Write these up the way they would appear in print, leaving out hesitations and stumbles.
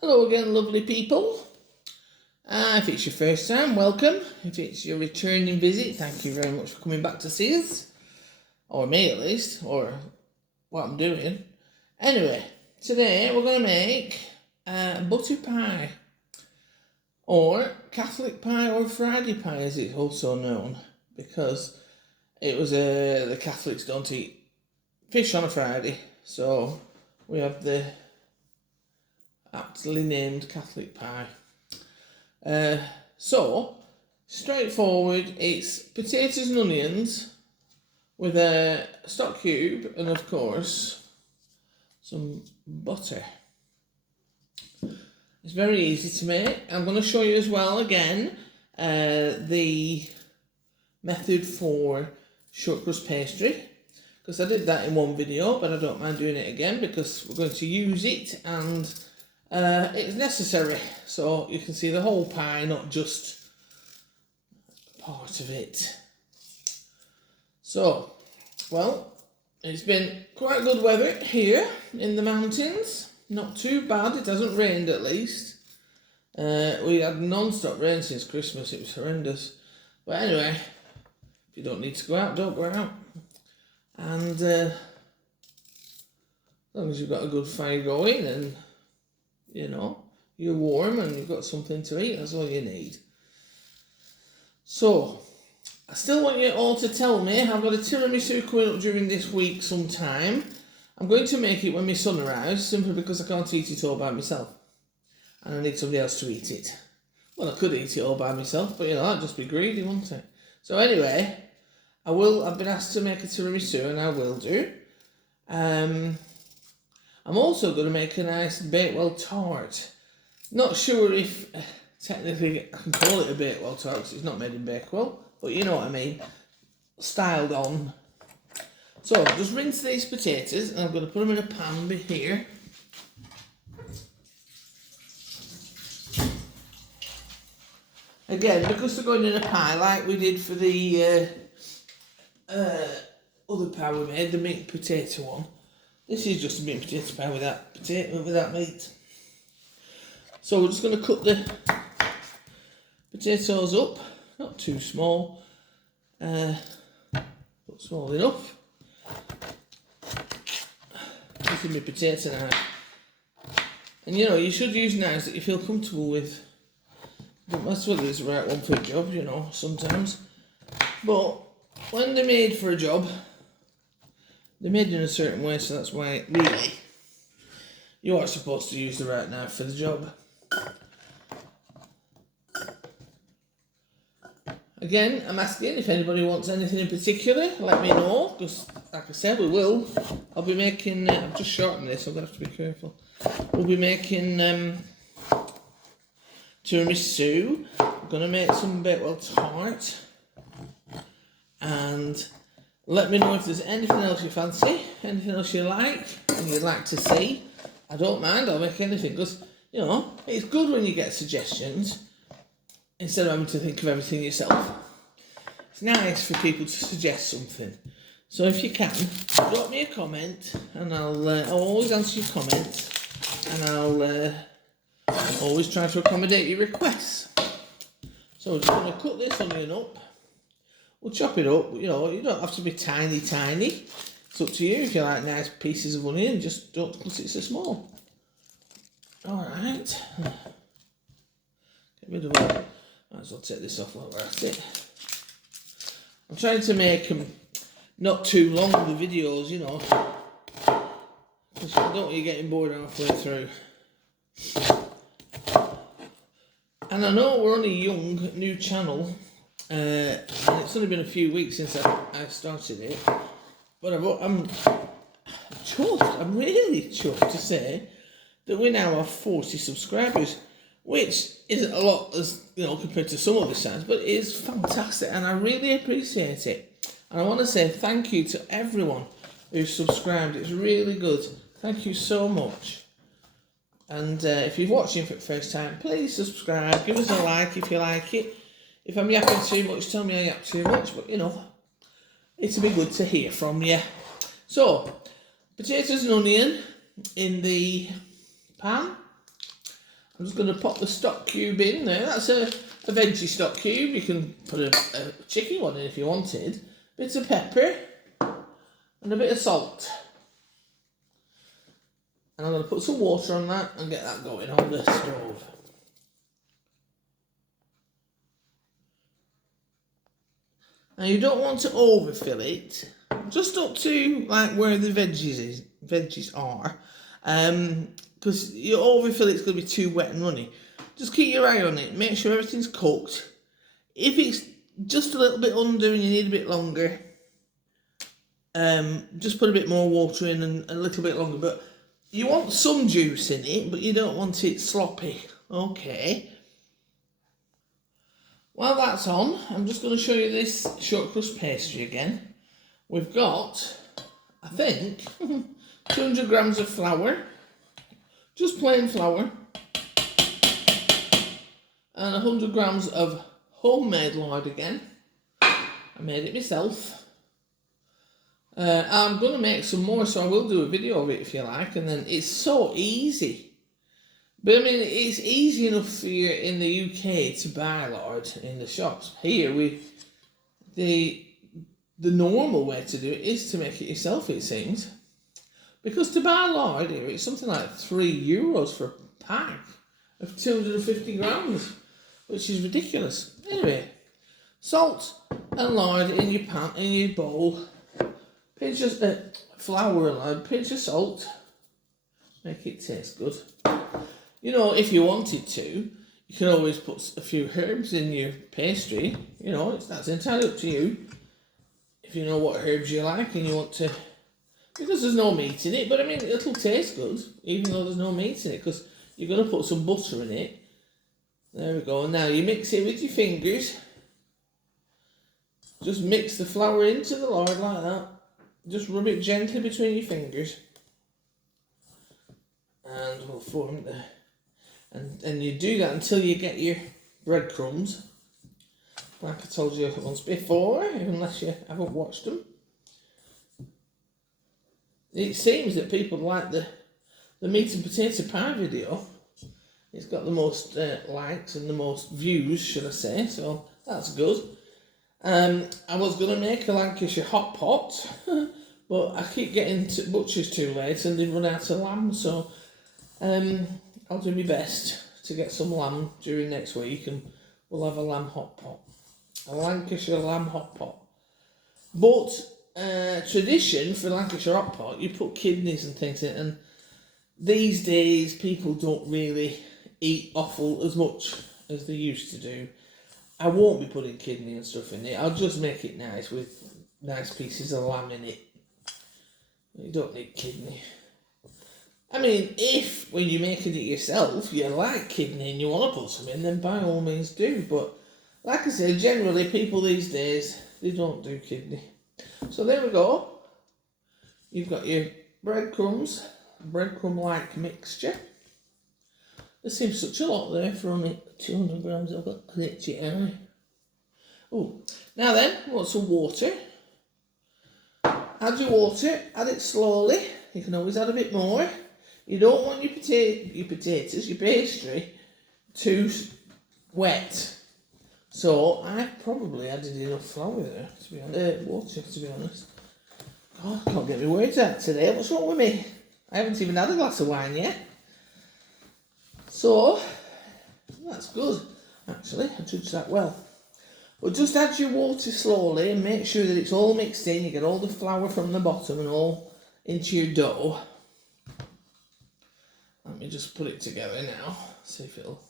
Hello again, lovely people. If it's your first time, welcome. If it's your returning visit, thank you very much for coming back to see us. Or me at least, or what I'm doing. Anyway, today we're going to make butter pie. Or Catholic pie or Friday pie as it's also known. Because it was the Catholics don't eat fish on a Friday. So we have the aptly named Catholic pie. So, straightforward, it's potatoes and onions with a stock cube and of course some butter. It's very easy to make. I'm going to show you as well again the method for shortcrust pastry, because I did that in one video, but I don't mind doing it again because we're going to use it and it's necessary, so you can see the whole pie, not just part of it. So, well, it's been quite good weather here in the mountains. Not too bad, it hasn't rained at least. We had non-stop rain since Christmas, it was horrendous. But anyway, if you don't need to go out, don't go out. And as long as you've got a good fire going and you know, you're warm and you've got something to eat, that's all you need. So, I still want you all to tell me, I've got a tiramisu coming up during this week sometime. I'm going to make it when my son arrives, simply because I can't eat it all by myself. And I need somebody else to eat it. Well, I could eat it all by myself, but you know, that'd just be greedy, wouldn't it? So anyway, I've been asked to make a tiramisu and I will do. I'm also going to make a nice Bakewell tart. Not sure if technically I can call it a Bakewell tart because it's not made in Bakewell, but you know what I mean. Styled on. So just rinse these potatoes and I'm going to put them in a pan here. Again, because they're going in a pie like we did for the other pie we made, the meat potato one. This is just a meat and potato pie without meat. So we're just going to cut the potatoes up, not too small, but small enough. Using my potato knife. And you know, you should use knives that you feel comfortable with. Don't matter whether it's the right one for a job, you know, sometimes. But when they're made for a job, they're made in a certain way, so that's why, really, you are supposed to use the right knife for the job. Again, I'm asking if anybody wants anything in particular, let me know, because, like I said, we will. I'll be making, I've just shortened this, I'm going to have to be careful. We'll be making tiramisu, I'm going to make some Bakewell tart, and let me know if there's anything else you fancy, anything else you like, and you'd like to see. I don't mind, I'll make anything, because, you know, it's good when you get suggestions, instead of having to think of everything yourself. It's nice for people to suggest something. So if you can, drop me a comment, and I'll always answer your comments, and I'll always try to accommodate your requests. So we're just going to cut this onion up. We'll chop it up, you know, you don't have to be tiny. It's up to you. If you like nice pieces of onion, just don't cut it so small. Alright. Get rid of all. Might as well take this off while we're at it. I'm trying to make them not too long, the videos, you know. Because I don't want you getting bored halfway through. And I know we're on a young, new channel. And it's only been a few weeks since I started it, but I'm chuffed, I'm really chuffed to say that we now have 40 subscribers, which isn't a lot, as you know, compared to some other sites, but it is fantastic and I really appreciate it. And I want to say thank you to everyone who's subscribed, it's really good, thank you so much. And if you're watching for the first time, please subscribe, give us a like if you like it. If I'm yapping too much, tell me I yap too much, but you know, it'll be good to hear from you. So, potatoes and onion in the pan. I'm just going to pop the stock cube in there. That's a veggie stock cube. You can put a chicken one in if you wanted. Bits of pepper and a bit of salt. And I'm going to put some water on that and get that going on the stove. Now you don't want to overfill it, just up to like where the veggies are, because you overfill it's going to be too wet and runny. Just keep your eye on it, make sure everything's cooked. If it's just a little bit under and you need a bit longer, just put a bit more water in and a little bit longer. But you want some juice in it, but you don't want it sloppy. Okay. While that's on, I'm just going to show you this shortcrust pastry again. We've got, I think, 200 grams of flour, just plain flour, and 100 grams of homemade lard again. I made it myself. I'm going to make some more, so I will do a video of it if you like, and then it's so easy. But I mean, it's easy enough for you in the UK to buy lard in the shops. Here, the normal way to do it is to make it yourself, it seems. Because to buy lard here, it's something like €3 for a pack of 250 grams, which is ridiculous. Anyway, salt and lard in your pan, in your bowl. Pinch of flour and lard, pinch of salt. Make it taste good. You know, if you wanted to, you can always put a few herbs in your pastry. You know, that's entirely up to you. If you know what herbs you like and you want to, because there's no meat in it, but I mean, it'll taste good, even though there's no meat in it, because you're going to put some butter in it. There we go. Now you mix it with your fingers. Just mix the flour into the lard like that. Just rub it gently between your fingers. And we'll form the... And you do that until you get your breadcrumbs. Like I told you once before, unless you haven't watched them. It seems that people like the meat and potato pie video. It's got the most likes and the most views, should I say, so that's good. I was going to make a Lancashire hot pot, but I keep getting to butchers too late and they've run out of lamb, so I'll do my best to get some lamb during next week and we'll have a lamb hot pot. A Lancashire lamb hot pot. But tradition for Lancashire hot pot, you put kidneys and things in it, and these days people don't really eat offal as much as they used to do. I won't be putting kidney and stuff in it. I'll just make it nice with nice pieces of lamb in it. You don't need kidney. I mean, if when you're making it yourself, you like kidney and you want to put some in, then by all means do. But like I say, generally people these days, they don't do kidney. So there we go. You've got your breadcrumbs, breadcrumb-like mixture. There seems such a lot there for only 200 grams. I've got an itchy eye. Oh, now then, want some water. Add your water, add it slowly. You can always add a bit more. You don't want your potatoes, your pastry, too wet. So I've probably added enough flour there, to be honest. Water, to be honest. God, I can't get my words out today. What's wrong with me? I haven't even had a glass of wine yet. So, that's good, actually. I judged that well. But just add your water slowly and make sure that it's all mixed in. You get all the flour from the bottom and all into your dough. Let me just put it together now. See if it'll...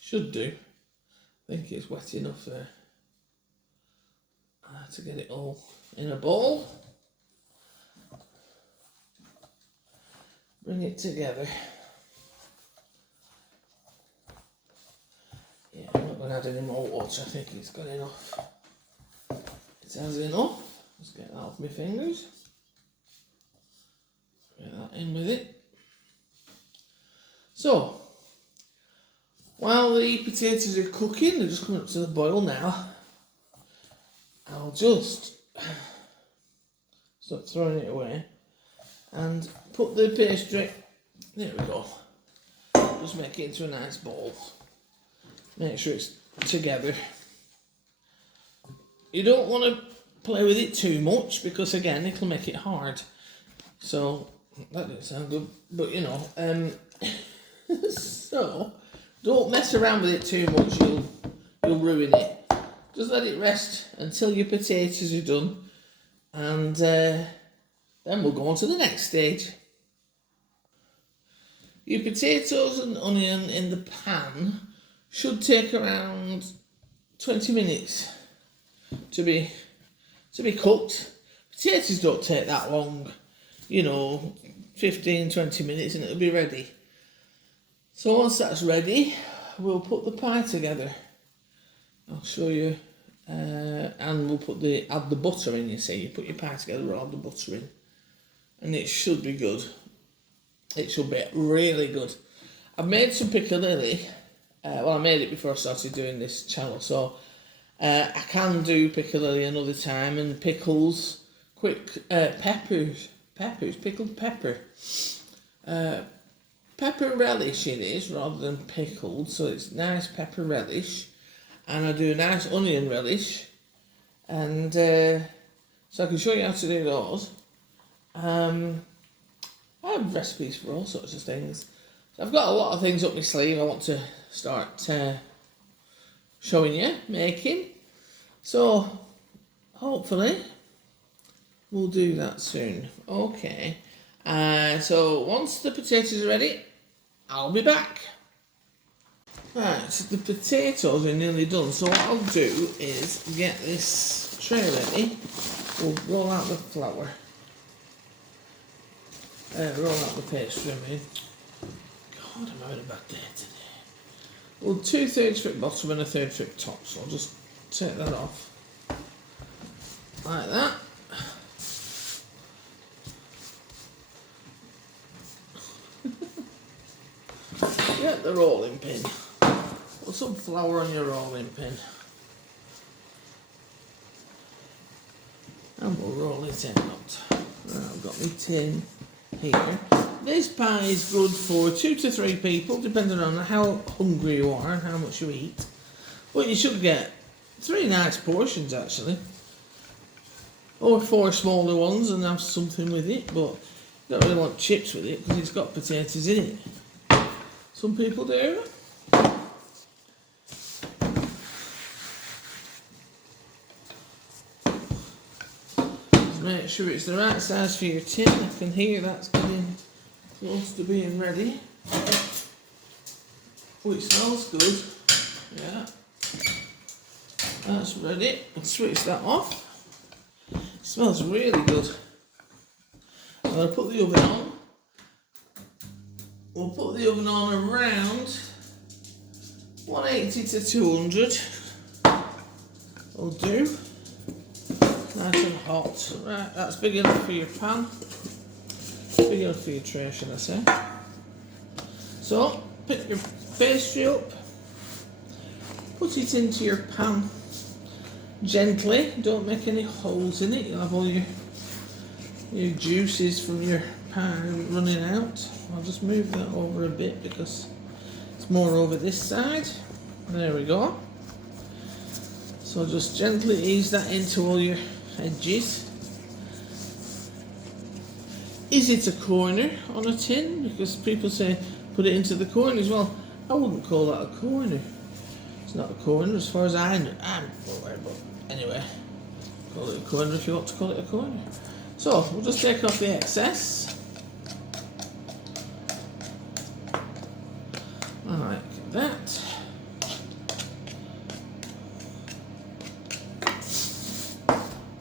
Should do. I think it's wet enough there. To get it all in a bowl. Bring it together. Yeah, I'm not going to add any more water. I think it's got enough. It has enough. Let's get that off my fingers. Get that in with it. So, while the potatoes are cooking, they're just coming up to the boil now. I'll just stop throwing it away and put the pastry, there we go, Just make it into a nice ball. Make sure it's together. You don't want to play with it too much because again it'll make it hard. So that didn't sound good, but you know, so don't mess around with it too much, you'll ruin it. Just let it rest until your potatoes are done, and then we'll go on to the next stage. Your potatoes and onion in the pan should take around 20 minutes to be cooked. Potatoes don't take that long, you know, 15-20 minutes and it'll be ready. So once that's ready, we'll put the pie together. I'll show you, and we'll add the butter in. You see, you put your pie together, we'll add the butter in, and it should be good. It should be really good. I've made some piccalilli. Well, I made it before I started doing this channel, so I can do piccalilli another time, and pickles, peppers, pickled pepper. Pepper relish it is rather than pickled, so it's nice pepper relish. And I do a nice onion relish, and so I can show you how to do those. I have recipes for all sorts of things. So I've got a lot of things up my sleeve I want to start showing you, making. So hopefully we'll do that soon. Okay. So once the potatoes are ready, I'll be back. Right, so the potatoes are nearly done. So what I'll do is get this tray ready. We'll roll out the flour. Roll out the pastry, I mean. God, I'm having a bad day today. Well, 2/3 foot bottom and 1/3 foot top. So I'll just take that off. Like that. Get the rolling pin. Put some flour on your rolling pin. And we'll roll it out. Right, I've got my tin here. This pie is good for 2 to 3 people, depending on how hungry you are and how much you eat. But you should get 3 nice portions actually. Or 4 smaller ones and have something with it, but you don't really want chips with it because it's got potatoes in it. Some people do. Just make sure it's the right size for your tin. I can hear that's getting close to being ready. Oh, it smells good. Yeah. That's ready. I'll switch that off. It smells really good. I'm going to put the oven on. We'll put the oven on around 180 to 200. Will do. Nice and hot. Right, that's big enough for your pan. Big enough for your tray, should I say. So, pick your pastry up. Put it into your pan gently. Don't make any holes in it. You'll have all your juices from your pie running out. I'll just move that over a bit because it's more over this side. There we go. So just gently ease that into all your edges. Is it a corner on a tin? Because people say put it into the corners. Well, I wouldn't call that a corner. It's not a corner as far as I know. I'm aware, but anyway, call it a corner if you want to call it a corner. So we'll just take off the excess. Like that.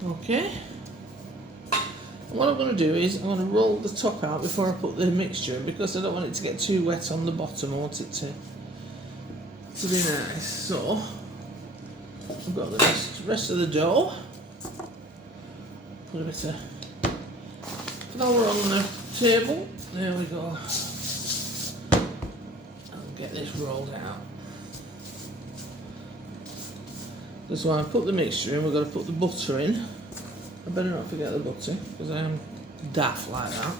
Okay. And what I'm going to do is I'm going to roll the top out before I put the mixture because I don't want it to get too wet on the bottom. I want it to be nice. So I've got the rest of the dough. Put a bit of flour on the table. There we go. I'll get this rolled out. That's why I put the mixture in. We're going to put the butter in. I better not forget the butter because I am daft like that.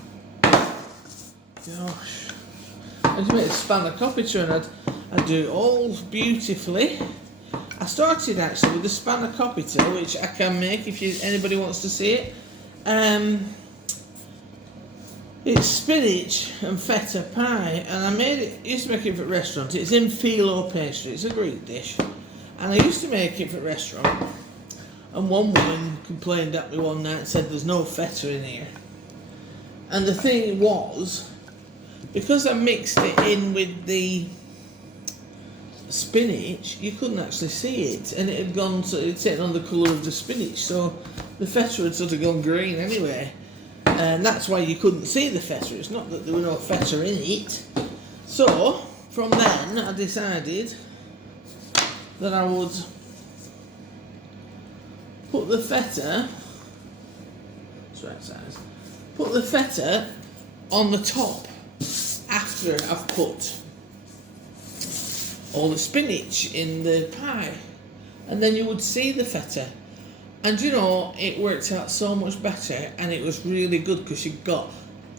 Gosh. I just make a spanakopita and I'd do it all beautifully. I started actually with the spanakopita, which I can make if anybody wants to see it. It's spinach and feta pie, and I used to make it for a restaurant. It's in phyllo pastry. It's a Greek dish, and I used to make it for a restaurant. And one woman complained at me one night and said, "There's no feta in here." And the thing was, because I mixed it in with the spinach, you couldn't actually see it, and it had taken on the colour of the spinach, so the feta had sort of gone green anyway, and that's why you couldn't see the feta. It's not that there were no feta in it. So from then I decided that I would put the feta, it's right size, put the feta on the top after I've put all the spinach in the pie, and then you would see the feta, and you know, it worked out so much better, and it was really good because you got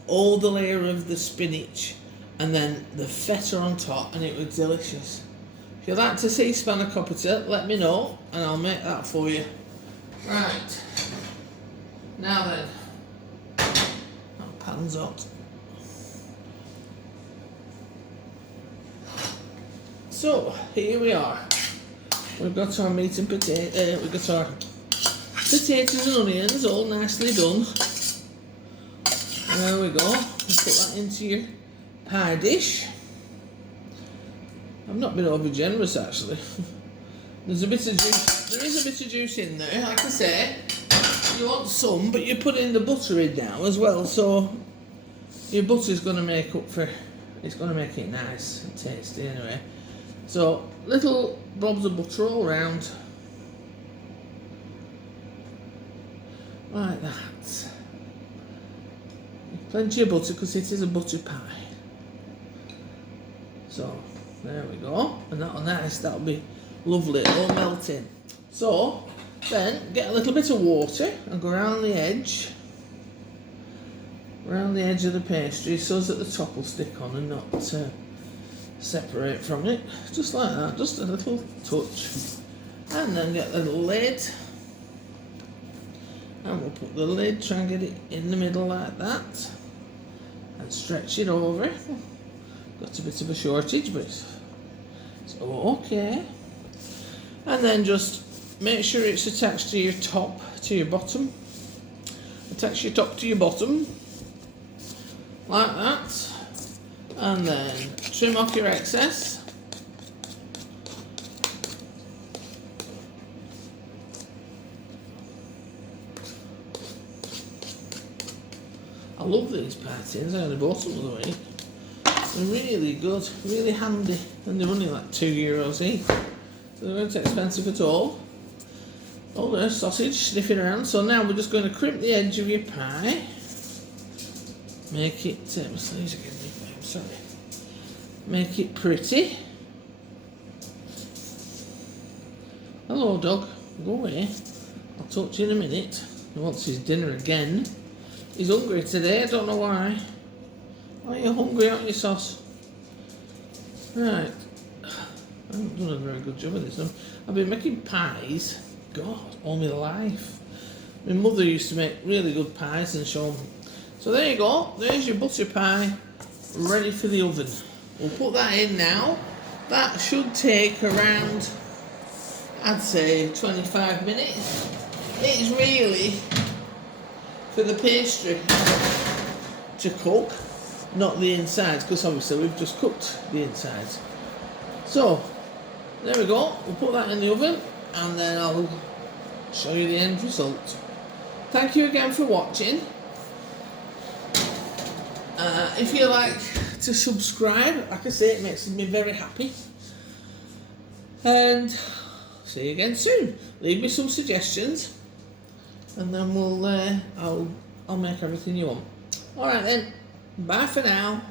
all the layer of the spinach and then the feta on top, and it was delicious. If you'd like to see spanakopita, let me know and I'll make that for you. Right, now then, that pan's hot. So here we are. We've got our meat and potato. We've got our potatoes and onions all nicely done. And there we go. We'll put that into your pie dish. I've not been over generous actually. There's a bit of juice. There is a bit of juice in there. Like I say, you want some, but you're putting the butter in now as well. So your butter's going to make up for. It's going to make it nice and tasty anyway. So, little blobs of butter all around, like that. Plenty of butter because it is a butter pie. So, there we go, and that'll be lovely, all melting. So, then get a little bit of water and go around the edge of the pastry so that the top will stick on and not separate from it, just like that, just a little touch, and then get the lid, and we'll put the lid, try and get it in the middle like that, and stretch it over. Got a bit of a shortage, but it's okay. And then just make sure it's attached to your top, to your bottom. Attach your top to your bottom, like that. And then trim off your excess. I love these pie tins. I only bought them the other week. They're really good, really handy, and they're only like €2 each. So they weren't expensive at all. Oh, there's sausage sniffing around. So now we're just going to crimp the edge of your pie. Make it, my sleeves again. Sorry. Make it pretty. Hello, dog. Go away. I'll talk to you in a minute. He wants his dinner again. He's hungry today. I don't know why. Why are you hungry, aren't you, Sauce? Right. I haven't done a very good job of this. I've been making pies. God, all my life. My mother used to make really good pies and show them. So there you go. There's your butter pie. Ready for the oven. We'll put that in now. That should take around, I'd say, 25 minutes. It's really for the pastry to cook, not the insides, because obviously we've just cooked the insides. So there we go. We'll put that in the oven and then I'll show you the end result. Thank you again for watching. If you like to subscribe, like I say, it makes me very happy. And see you again soon. Leave me some suggestions, and then I'll make everything you want. All right then. Bye for now.